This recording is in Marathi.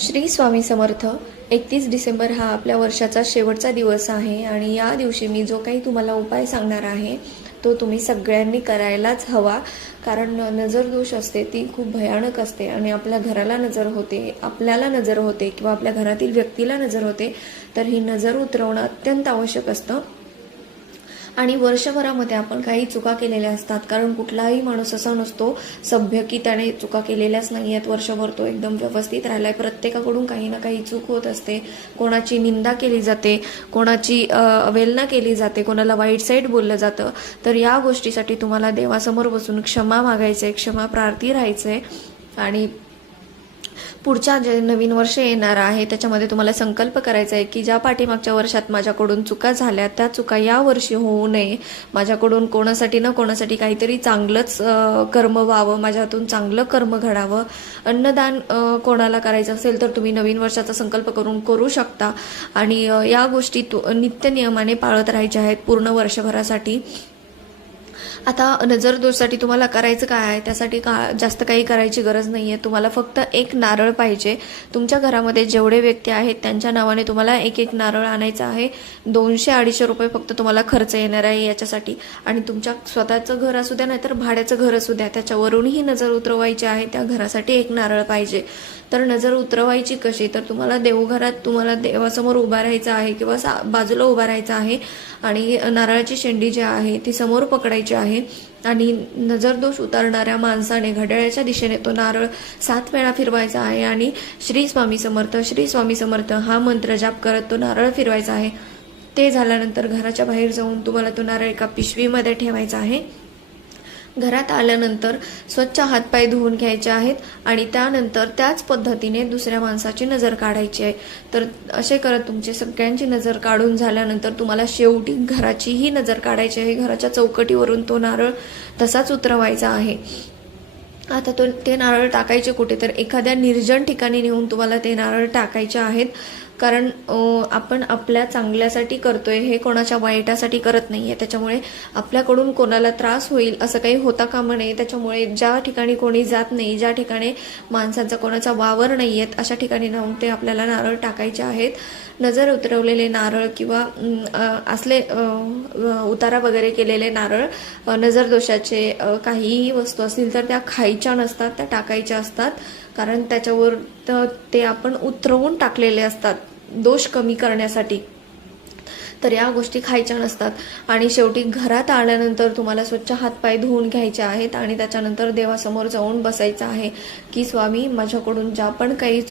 श्री स्वामी समर्थ. 31 डिसेंबर हा आपल्या वर्षाचा शेवटचा दिवस आहे आणि या दिवशी मी जो काही तुम्हाला उपाय सांगणार आहे तो तुम्ही सगळ्यांनी करायलाच हवा. कारण नजर दोष असते ती खूप भयानक असते आणि आपल्या घराला नजर होते, आपल्याला नजर होते किंवा आपल्या घरातील व्यक्तीला नजर होते, तर ही नजर उतरवणं अत्यंत आवश्यक असतं. आणि वर्षभरामध्ये आपण काही चुका केलेल्या असतात, कारण कुठलाही माणूस असा नसतो सभ्य की त्याने चुका केलेल्याच नाही आहेत. वर्षभर तो एकदम व्यवस्थित राहिलाय. प्रत्येकाकडून काही ना काही चूक होत असते. कोणाची निंदा केली जाते, कोणाची अवहेलना केली जाते, कोणाला वाईट साईड बोललं जातं. तर या गोष्टीसाठी तुम्हाला देवासमोर बसून क्षमा मागायचंय, क्षमा प्रार्थी राहायचंय. आणि पुढच्या जे नवीन वर्ष येणार आहे त्याच्यामध्ये तुम्हाला संकल्प करायचा आहे की ज्या पाठीमागच्या वर्षात माझ्याकडून चुका झाल्या त्या चुका या वर्षी होऊ नये. माझ्याकडून कोणासाठी ना कोणासाठी काहीतरी चांगलंच कर्म व्हावं, माझ्या हातून चांगलं कर्म घडावं. अन्नदान कोणाला करायचं असेल तर तुम्ही नवीन वर्षाचा संकल्प करू शकता. आणि या गोष्टी नित्य नियमाने पाळत राहायच्या आहेत पूर्ण वर्षभरासाठी. आता नजर दोषसाठी तुम्हाला करायचं काय आहे, त्यासाठी जास्त काही करायची गरज नाही आहे. तुम्हाला फक्त एक नारळ पाहिजे. तुमच्या घरामध्ये जेवढे व्यक्ती आहेत त्यांच्या नावाने तुम्हाला एक एक नारळ आणायचं आहे. 200-250 रुपये फक्त तुम्हाला खर्च येणार आहे याच्यासाठी. आणि तुमच्या स्वतःचं घर असू द्या नाहीतर भाड्याचं घर असू द्या, त्याच्यावरूनही नजर उतरवायची आहे. त्या घरासाठी एक नारळ पाहिजे. तर नजर उतरवायची कशी, तर तुम्हाला देवघरात तुम्हाला देवासमोर उभा राहायचं आहे किंवा बाजूला उभा राहायचं आहे आणि नारळाची शेंडी जी आहे ती समोर पकडायची आहे. आणि नजरदोष उतारणाऱ्या माणसाने घड्याळाच्या दिशेने तो नारळ 7 वेळा फिरवायचा आहे आणि श्री स्वामी समर्थ, श्री स्वामी समर्थ हा मंत्र जाप करत तो नारळ फिरवायचा आहे. ते झाल्यानंतर घराच्या बाहेर जाऊन तुम्हाला तो नारळ एका पिशवीमध्ये ठेवायचा आहे. घरात आल्यानंतर स्वच्छ हातपाय धुवून घ्यायचे आहेत आणि त्यानंतर त्याच पद्धतीने दुसऱ्या माणसाची नजर काढायची आहे. तर असे करत तुमची सगळ्यांची नजर काढून झाल्यानंतर तुम्हाला शेवटी घराचीही नजर काढायची आहे. घराच्या चौकटीवरून तो नारळ तसाच उतरवायचा आहे. आता ते नारळ टाकायचे कुठे, तर एखाद्या निर्जन ठिकाणी नेऊन तुम्हाला ते नारळ टाकायचे आहेत. कारण आपण आपल्या चांगल्यासाठी करतोय, हे कोणाच्या वाईटासाठी करत नाहीये. त्याच्यामुळे आपल्याकडून कोणाला त्रास होईल असं काही होता कामा नये. त्याच्यामुळे ज्या ठिकाणी कोणी जात नाही, ज्या ठिकाणी माणसांचा कोणाचा वावर नाही आहेत, अशा ठिकाणी जाऊन ते आपल्याला नारळ टाकायचे आहेत. नजर उतरवलेले नारळ किंवा असले उतारा वगैरे केलेले नारळ, नजर दोषाचे काहीही वस्तू असतील तर त्या खायच्या नसतात, त्या टाकायच्या असतात. कारण त्याच्यावर ते आपण उतरवून टाकलेले असतात दोष कमी करण्यासाठी. तर या गोष्टी खायच्या नसतात. आणि शेवटी घरात आल्यानंतर तुम्हाला स्वच्छ हातपाय धुवून घ्यायचे आहेत आणि त्याच्यानंतर देवासमोर जाऊन बसायचं आहे की स्वामी, माझ्याकडून ज्या पण काही